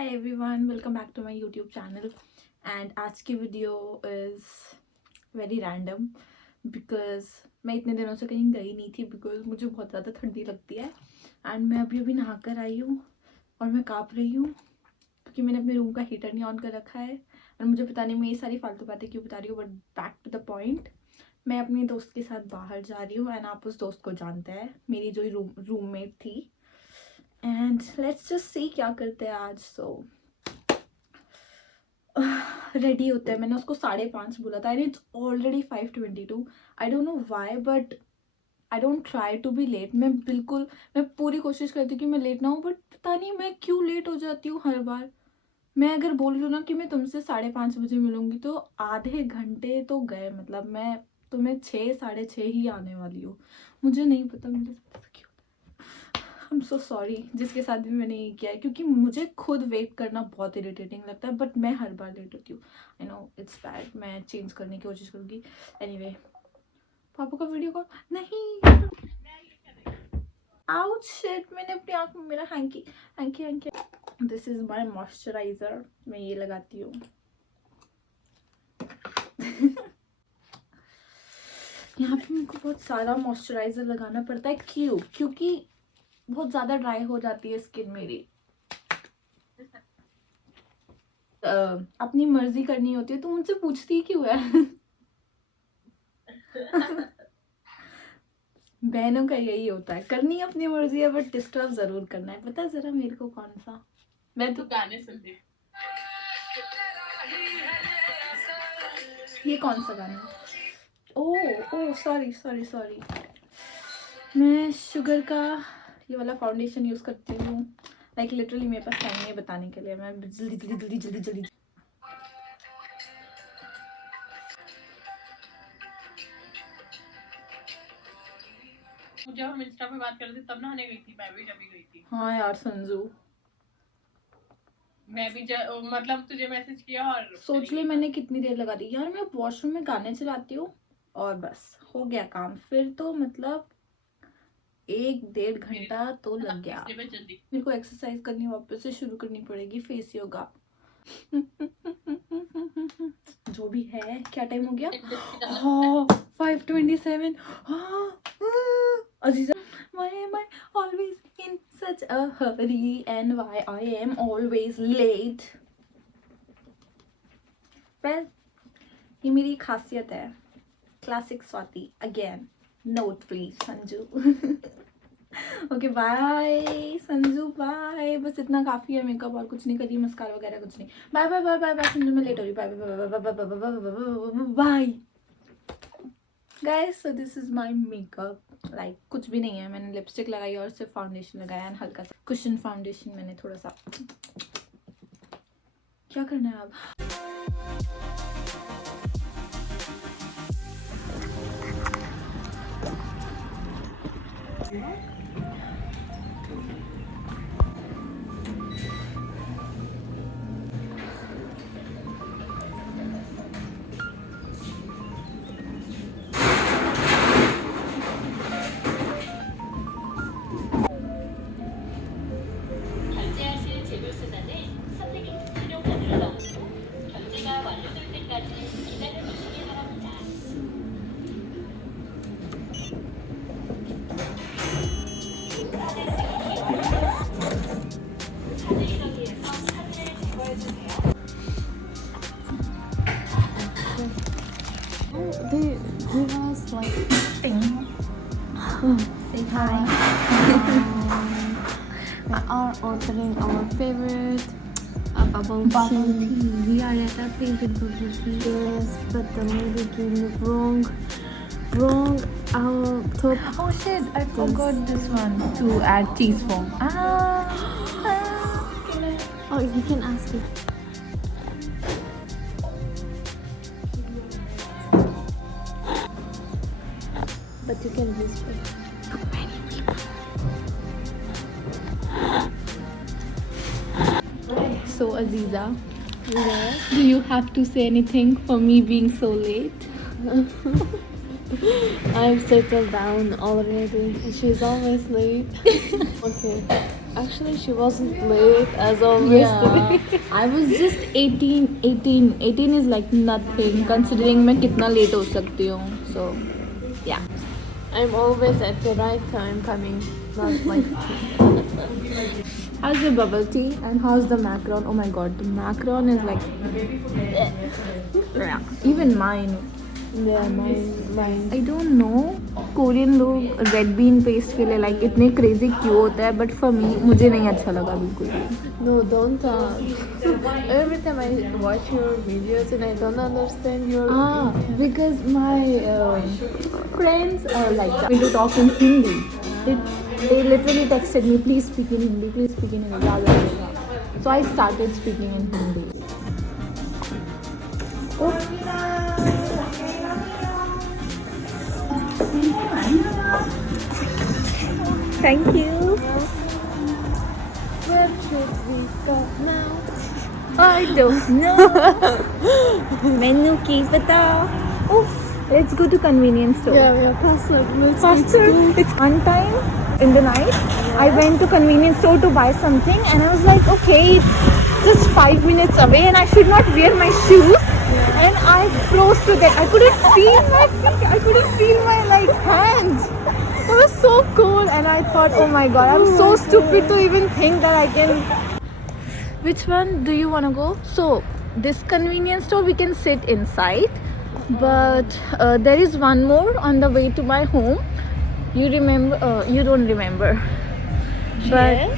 Hi everyone, welcome back to my YouTube channel. And आज की video is very random because मैं इतने दिनों से कहीं गई नहीं थी बिकॉज मुझे बहुत ज़्यादा ठंडी लगती है। एंड मैं अभी अभी नहा कर आई हूँ और मैं काँप रही हूँ क्योंकि मैंने अपने रूम का हीटर नहीं ऑन कर रखा है। और मुझे पता नहीं मैं ये सारी फालतू बातें क्यों बता रही हूँ, but back to the point. मैं अपनी दोस्त के साथ बाहर जा रही हूँ एंड आप उस दोस्त को जानते हैं, मेरी जो रूममेट थी। एंड लेट्स जस्ट सी क्या करते हैं आज। सो रेडी होते हैं। मैंने उसको 5:30 बोला था and it's already 5:22। I don't know why but I don't try to be late. मैं पूरी कोशिश करती हूँ कि मैं लेट ना हूँ, बट पता नहीं मैं क्यों लेट हो जाती हूँ हर बार। मैं अगर बोल रही हूँ ना कि मैं तुमसे 5:30 मिलूंगी तो आधे घंटे तो गए, मतलब मैं तुम्हें 6 साढ़े 6 ही आने वाली हूँ। मुझे नहीं पता मेरे साथ ऐसा क्यों। आई एम सो सॉरी जिसके साथ भी मैंने ये किया है, क्योंकि मुझे खुद वेट करना बहुत इरिटेटिंग लगता है, बट मैं हर बार लेट होती हूँ। आई नो इट्स बैड, मैं चेंज करने की कोशिश करूँगी। एनीवे, पापा का वीडियो कॉल नहीं। आउट शिट, मैंने अपनी आँख में मेरा hanky hanky hanky. This is my moisturiser, मैं ये लगाती हूँ। यहाँ पे मेरे को बहुत सारा मॉइस्चराइजर लगाना पड़ता है। क्योंकि बहुत ज़्यादा ड्राई हो जाती है स्किन मेरी। अपनी मर्जी करनी होती है तो मुझसे पूछती क्यों है? बहनों का यही होता है, करनी अपनी मर्जी है बट डिस्टर्ब जरूर करना है। पता है जरा मेरे को कौन सा? मैं तो गाने सुनती। ये कौन सा गाना है? ओ सॉरी सॉरी सॉरी। मैं शुगर का ये वाला फाउंडेशन यूज करती हूँ। लाइक लिटरली मेरे पास टाइम नहीं है बताने के लिए। मैं जल्दी जल्दी जल्दी जल्दी जल्दी जब हम इंस्टा पे बात कर रहे थे तब नहाने गई थी, मैं भी जब भी गई थी। हाँ यार संजू, मैं भी मतलब तुझे मैसेज किया और सोच लो मैंने कितनी देर लगा दी यार। मैं वॉशरूम में गाने चलाती हूँ और बस हो गया काम। फिर तो मतलब 1-1.5 घंटा तो लग गया। मेरे को एक्सरसाइज करनी वापस से शुरू करनी पड़ेगी, फेस योगा। जो भी है, क्या टाइम हो गया? हाँ 5:27। हाँ अजीजा, why am I always in such a hurry and why I am always late? Well, ये मेरी खासियत है। Classic Swati again. Note please Sanju. Okay bye Sanju, bye. बस इतना काफी है। मेकअप और कुछ नहीं करी, मस्कारा वगैरह कुछ नहीं। Bye bye bye bye bye Sanju, मैं लेट हो रही। Bye bye bye bye bye guys. So this is my makeup. Like कुछ भी नहीं है। मैंने लिपस्टिक लगाई और सिर्फ फाउंडेशन लगाया एंड हल्का सा कुशन फाउंडेशन मैंने थोड़ा सा। क्या करना है अब? 결제하실 재료 수단을 선택 수료관으로 넣으시고 결제가 완료될 때까지 기다려 주시기 바랍니다. 카드 이동기에서 카드를 제거해 주세요. They give us like Say hi. we are ordering our favorite bubble Bubble tea. tea. We are at our favorite bubble tea. Yes, but the lady gave me wrong. Our top. Oh shit, I forgot this one to add cheese foam. Oh, you can ask it. But you can whisper. So Aziza, Yes. do you have to say anything for me being so late? I'm settled down already. She's always late. Okay. Actually, she wasn't late as always today. I was just 18 is like nothing considering मैं कितना late हो सकती हूँ. So yeah. I'm always at the right time coming, not like. How's your bubble tea and how's the macaron? Oh my god, the macaron is like even mine. Yeah, mine. I don't know Korean लोग red bean paste के लिए like इतने crazy क्यों होता है but for me मुझे नहीं अच्छा लगा बिल्कुल भी. No, don't. Every time I watch your videos and I don't understand your. Because my friends are like that. We do talk in Hindi. They literally texted me, please speak in Hindi, please speak in Hindi. Blah, blah, blah, blah. So I started speaking in Hindi. Thank you. Where should we go now? I don't know. Menu की बताओ. Let's go to convenience store. Yeah, we are faster. Faster. It's one time in the night. I went to convenience store to buy something, and I was like, okay, it's just 5 minutes away, and I should not wear my shoes. And I froze to death. I couldn't feel my feet. I couldn't feel my like hands. It was so cold, and I thought, oh my god, I'm so stupid to even think that I can. Which one do you want to go? So this convenience store we can sit inside, but there is one more on the way to my home. You remember? You don't remember. But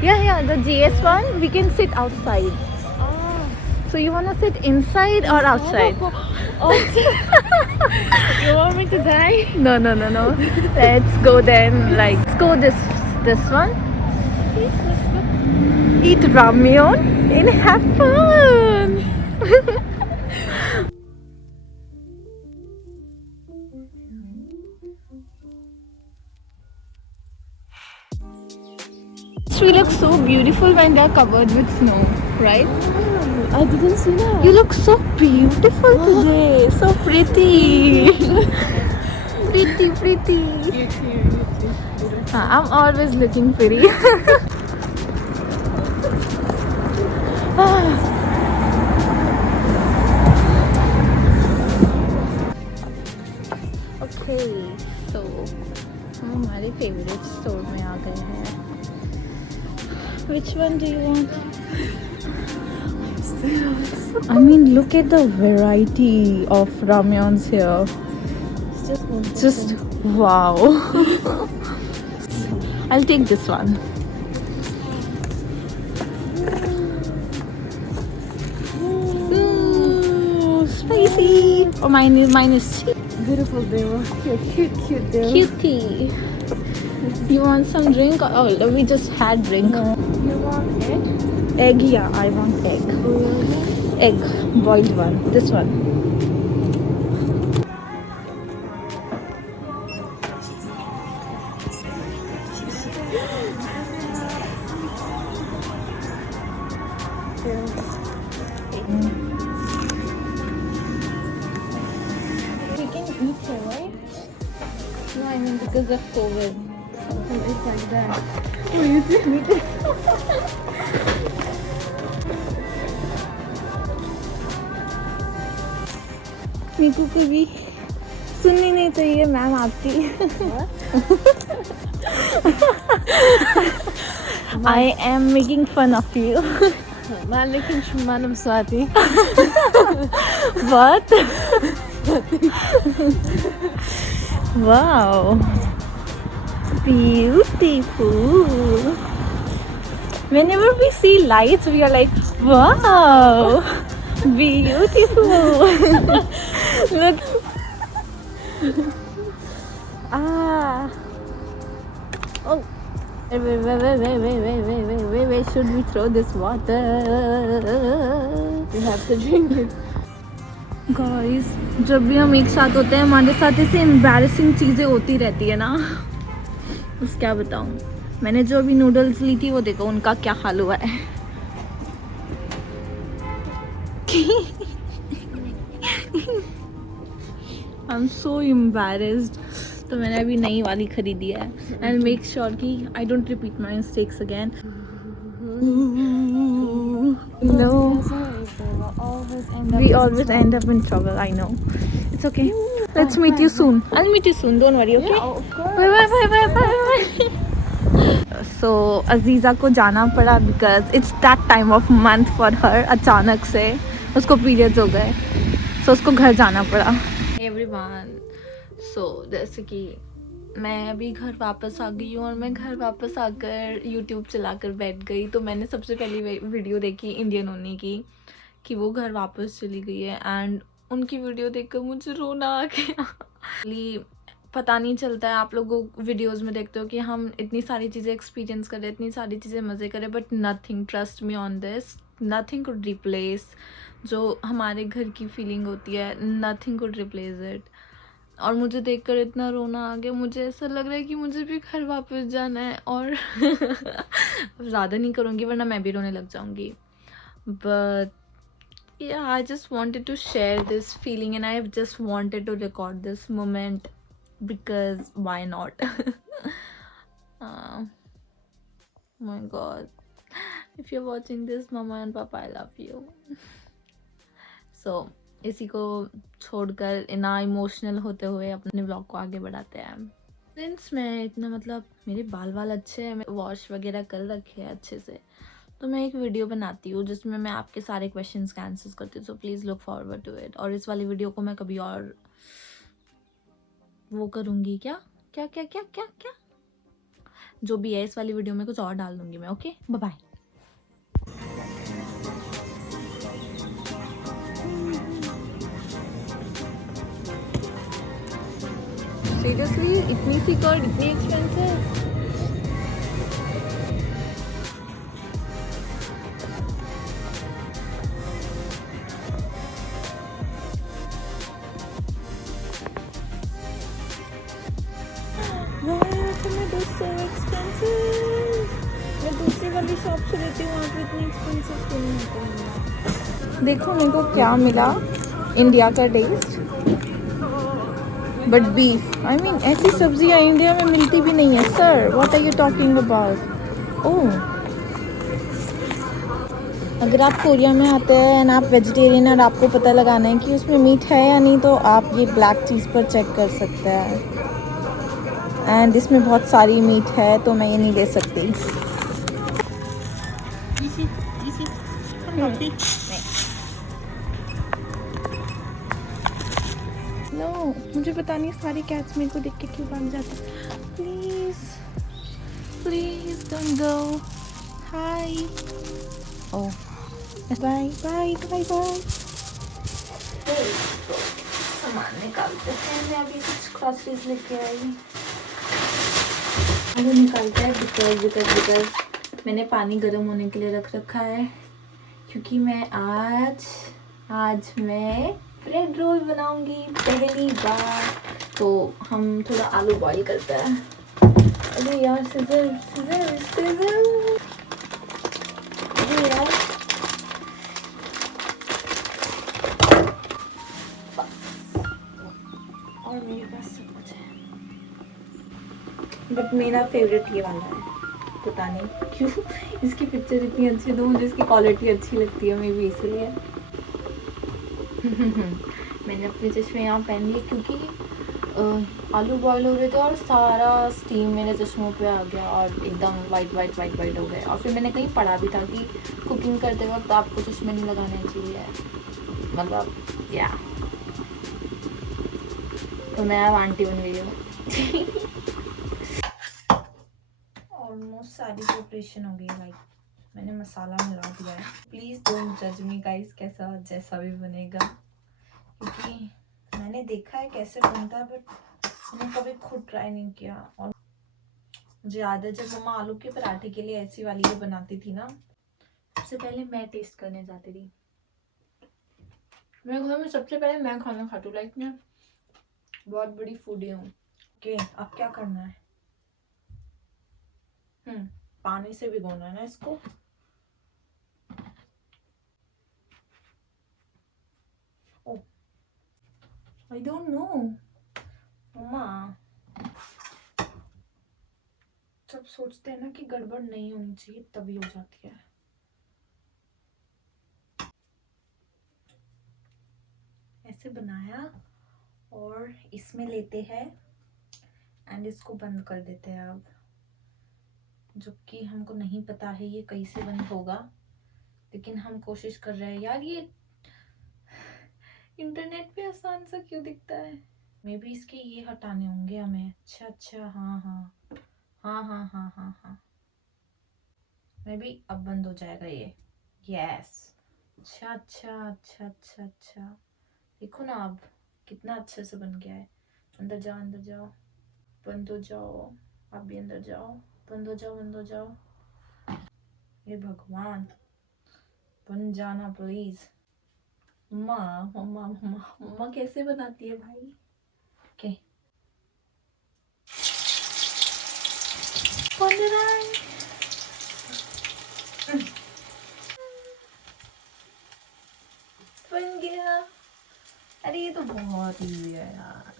yeah, the GS one we can sit outside. So you wanna sit inside or outside? You want me to die? No. Let's go then. Like, let's go this one. Eat ramyeon and have fun. We look so beautiful when they're covered with snow, right? I didn't see that. You look so beautiful today. So pretty. pretty. You too. I'm always looking pretty. Okay, so हम हमारे favourite store में आ गए हैं. Which one do you want? I mean, look at the variety of ramyons here. Just wow. I'll take this one. Ooh, spicy. Oh, mine is cheap. Beautiful they were. Cute they were. Cutie. You want some drink? Oh, we just had drink. You want egg? Egg, yeah, I want egg. Egg, boiled one. This one. We can eat here, right? No, I mean because of COVID. It's like that. मीकू को भी सुननी नहीं चाहिए ma'am आपकी. I am making fun of you. Malikin Shumanam Swati. What? Wow. Beautiful. Whenever we see lights, we are like, wow. Beautiful. Look. Ah. Oh. Wait. Should we throw this water? You have to drink it. Guys, जब भी हम एक साथ होते हैं हमारे साथ ऐसे एम्बैरेसिंग चीज़ें होती रहती है ना. बस क्या बताऊँ. मैंने जो अभी नूडल्स ली थी वो देखो उनका क्या हाल हुआ है. I'm so embarrassed. तो मैंने अभी नई वाली खरीदी है एंड मेक श्योर कि I don't repeat my mistakes again. No, we always end up in trouble. I know. It's okay. Let's meet you soon. I'll meet you soon. Don't worry. Okay. Yeah, of course. Bye. So Aziza को जाना पड़ा because it's that time of month for her. अचानक से उसको periods हो गए, so उसको घर जाना पड़ा. Everyone. So जैसे कि मैं अभी घर वापस आ गई हूँ और मैं घर वापस आकर YouTube चलाकर बैठ गई. तो मैंने सबसे पहली वीडियो देखी इंडियन ओनी की कि वो घर वापस चली गई है एंड उनकी वीडियो देखकर मुझे रोना आ गया. पता नहीं चलता है, आप लोगों वीडियोस में देखते हो कि हम इतनी सारी चीज़ें एक्सपीरियंस करें, इतनी सारी चीज़ें मज़े करें, but nothing, trust me on this, nothing could replace जो हमारे घर की फीलिंग होती है. Nothing could replace it. और मुझे देखकर इतना रोना आ गया. मुझे ऐसा लग रहा है कि मुझे भी घर वापस जाना है. और अब ज़्यादा नहीं करूँगी वरना मैं भी रोने लग जाऊँगी. But yeah, I just wanted to share this feeling and I have just wanted to record this moment because why not. My god, if you're watching this, mama and papa, I love you. So इसी को छोड़कर इतना emotional होते हुए अपने vlog को आगे बढ़ाते हैं. सिंस मैं इतना मतलब मेरे बाल अच्छे हैं, मैं वॉश वगैरह कर रखे हैं अच्छे से, तो मैं एक वीडियो बनाती हूँ जिसमें मैं आपके सारे क्वेश्चंस का आंसर्स करती हूँ. So please look forward to it. और इस वाली वीडियो को मैं कभी और वो करूँगी. क्या क्या क्या क्या क्या क्या जो भी है, इस वाली वीडियो में कुछ और डाल दूँगी मैं. Okay, bye bye. सीरियसली इतनी सी कर्ड इतनी एक्सपेंसिव. So expensive. मैं दूसरी वाली शॉप से लेती हूँ, वहाँ पे इतनी एक्सपेंसिव क्यों नहीं होता. देखो मेरे को क्या मिला. इंडिया का taste but beef. I mean ऐसी सब्जियाँ इंडिया में मिलती भी नहीं है. Sir what are you talking about. Oh, अगर आप कोरिया में आते हैं एंड आप वेजिटेरियन और आपको पता लगाना है कि उसमें मीट है या नहीं, तो आप ये ब्लैक चीज़ पर चेक कर सकते हैं. एंड इसमें बहुत सारी मीट है तो मैं ये नहीं ले सकती. नो, मुझे पता नहीं सारी कैट्स मेरे को देख के क्यों भाग जाते. Please please don't go. हाय. Oh, bye bye bye bye. सामान निकालते हैं. मैं अभी कुछ ग्रॉसरीज लेके आई. वो निकालता है बिकॉज मैंने पानी गर्म होने के लिए रख रखा है, क्योंकि मैं आज मैं ब्रेड रोल बनाऊंगी पहली बार. तो हम थोड़ा आलू बॉईल करते हैं. अरे यार सीजर. अरे यार और मेरे पास सब कुछ है, बट मेरा फेवरेट ये वाला है. पता नहीं क्यों इसकी पिक्चर इतनी अच्छी, तो मुझे इसकी क्वालिटी अच्छी लगती है, मे बी इसलिए. मैंने अपने चश्मे यहाँ पहन लिए क्योंकि आलू बॉईल हो रहे थे और सारा स्टीम मेरे चश्मों पे आ गया और एकदम वाइट हो गए. और फिर मैंने कहीं पढ़ा भी था कि कुकिंग करते वक्त आपको चश्मे नहीं लगाने चाहिए, मतलब या. तो मैं अब आंटी बन गई हूँ. ऑलमोस्ट सारी प्रिपरेशन हो गई. लाइक मैंने मसाला मिला दिया है. प्लीज़ डोंट जज मी गाइस, कैसा जैसा भी बनेगा, क्योंकि मैंने देखा है कैसे बनता है बट मैंने कभी खुद ट्राई नहीं किया. और मुझे याद है जब मम्मा आलू के पराठे के लिए ऐसी वाली ये बनाती थी ना, सबसे पहले मैं टेस्ट करने जाती थी. मेरे घर में सबसे पहले मैं खाना खाती हूँ. लाइक मैं बहुत बड़ी फूडी हूँ. ओके, अब क्या करना है. पानी से भिगोना है ना इसको. ओह, आई डोंट नो मम्मा, जब सोचते हैं ना कि गड़बड़ नहीं होनी चाहिए तभी हो जाती है। ऐसे बनाया और इसमें लेते हैं एंड इसको बंद कर देते हैं अब, जबकि हमको नहीं पता है ये कैसे बंद होगा, लेकिन हम कोशिश कर रहे हैं। यार ये इंटरनेट पे आसान सा क्यों दिखता है? मे बी इसके ये हटाने होंगे हमें। अच्छा हाँ हाँ हाँ हाँ हाँ हाँ हाँ, मे बी अब बंद हो जाएगा ये। यस, अच्छा, देखो ना अब कितना अच्छे से बन गया है। अंदर जाओ, अंदर जाओ, बंद हो जाओ, आप भी अंदर जाओ, बंद हो जाओ, बंद हो जाओ। हे भगवान, बन जाना प्लीज। मम्मा मम्मा मम्मा मम्मा कैसे बनाती है भाई? ओके, बन रहा है। बन गया। अरे ये तो बहुत इजी है यार।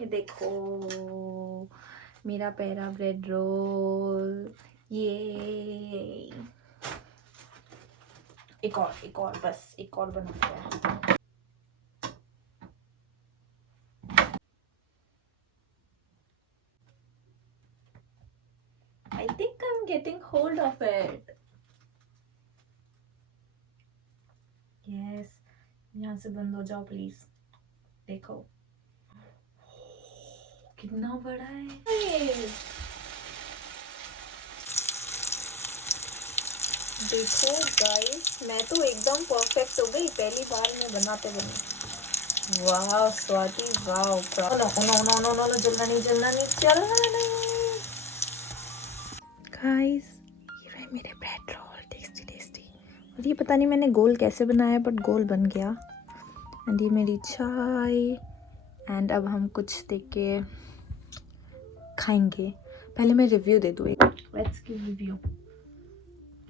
ये देखो मेरा पहला ब्रेड रोल। ये एक और बस एक और बनाते हैं। I think I'm getting hold of it. Yes, यहाँ से बंद हो जाओ प्लीज। देखो कितना बड़ा है। देखो गाइस, मैं तो एकदम परफेक्ट हो गई पहली बार में बनाते बने। वाह स्वाति, वाह। नो, जलना नहीं। गाइस, ये रहे मेरे ब्रेड रोल, टेस्टी। और ये पता नहीं मैंने गोल कैसे बनाया, बट गोल बन गया। एंड ये मेरी चाय। एंड अब हम कुछ देख के खाएंगे। पहले मैं रिव्यू दे दूँ एक। Let's give review.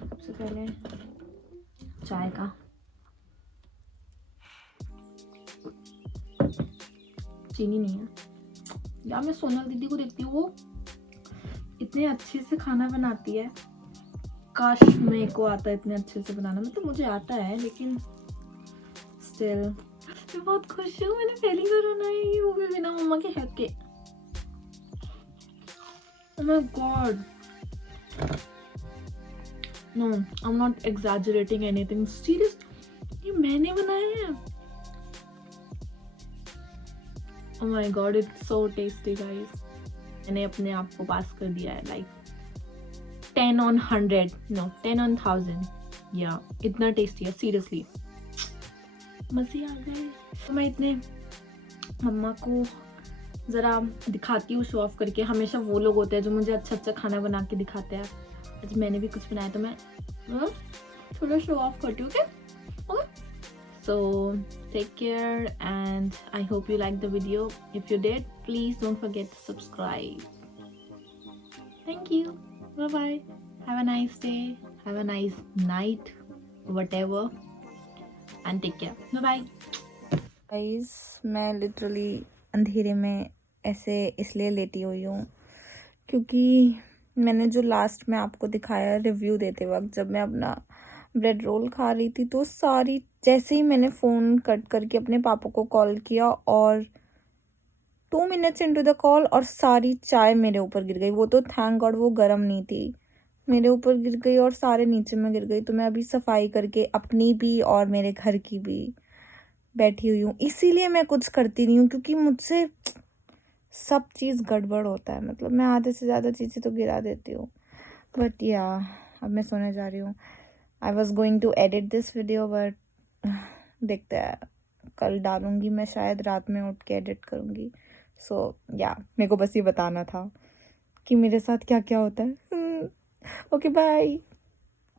सबसे पहले चाय का। चीनी नहीं है यार। मैं सोनल दीदी को देखती हूँ, वो इतने अच्छे से खाना बनाती है। काश मेरे को आता है इतने अच्छे से बनाना। मतलब मुझे आता है लेकिन स्टिल मैं बहुत खुश हूँ। मैंने पहली बार बनाई, वो भी बिना मम्मा के हेल्प के। Oh my God. No, I'm not exaggerating anything. Serious, ये मैंने बनाया है। Oh my God, it's so tasty, guys. मैंने अपने आप को पास कर दिया है, like 10 on 100, no 10 on 1000। या इतना टेस्टी है सीरियसली, मजे आ गए। तो मैं इतने मम्मा को ज़रा दिखाती हूँ शो ऑफ करके। हमेशा वो लोग होते हैं जो मुझे अच्छा खाना बना के दिखाते हैं। आज मैंने भी कुछ बनाया तो मैं थोड़ा शो ऑफ करती हूँ। Okay, so take care and I hope you liked the video. If you did, please don't forget to subscribe. Thank you. Bye bye. Have a nice day. Have a nice night. Whatever. And take care. Bye bye. Guys, मैं literally अंधेरे में ऐसे इसलिए लेटी हुई हूँ क्योंकि मैंने जो लास्ट में आपको दिखाया रिव्यू देते वक्त, जब मैं अपना ब्रेड रोल खा रही थी, तो सारी, जैसे ही मैंने फ़ोन कट करके अपने पापा को कॉल किया और 2 मिनट्स इनटू द कॉल, और सारी चाय मेरे ऊपर गिर गई। वो तो थैंक गॉड वो गर्म नहीं थी, मेरे ऊपर गिर गई और सारे नीचे में गिर गई। तो मैं अभी सफाई करके अपनी भी और मेरे घर की भी बैठी हुई हूँ। इसीलिए मैं कुछ करती नहीं हूँ क्योंकि मुझसे सब चीज़ गड़बड़ होता है। मतलब मैं आधे से ज़्यादा चीज़ें तो गिरा देती हूँ। बट या अब मैं सोने जा रही हूँ। I was going to edit this video but देखते हैं, कल डालूँगी मैं, शायद रात में उठ के एडिट करूँगी। सो या मेरे को बस ये बताना था कि मेरे साथ क्या क्या होता है। Okay bye.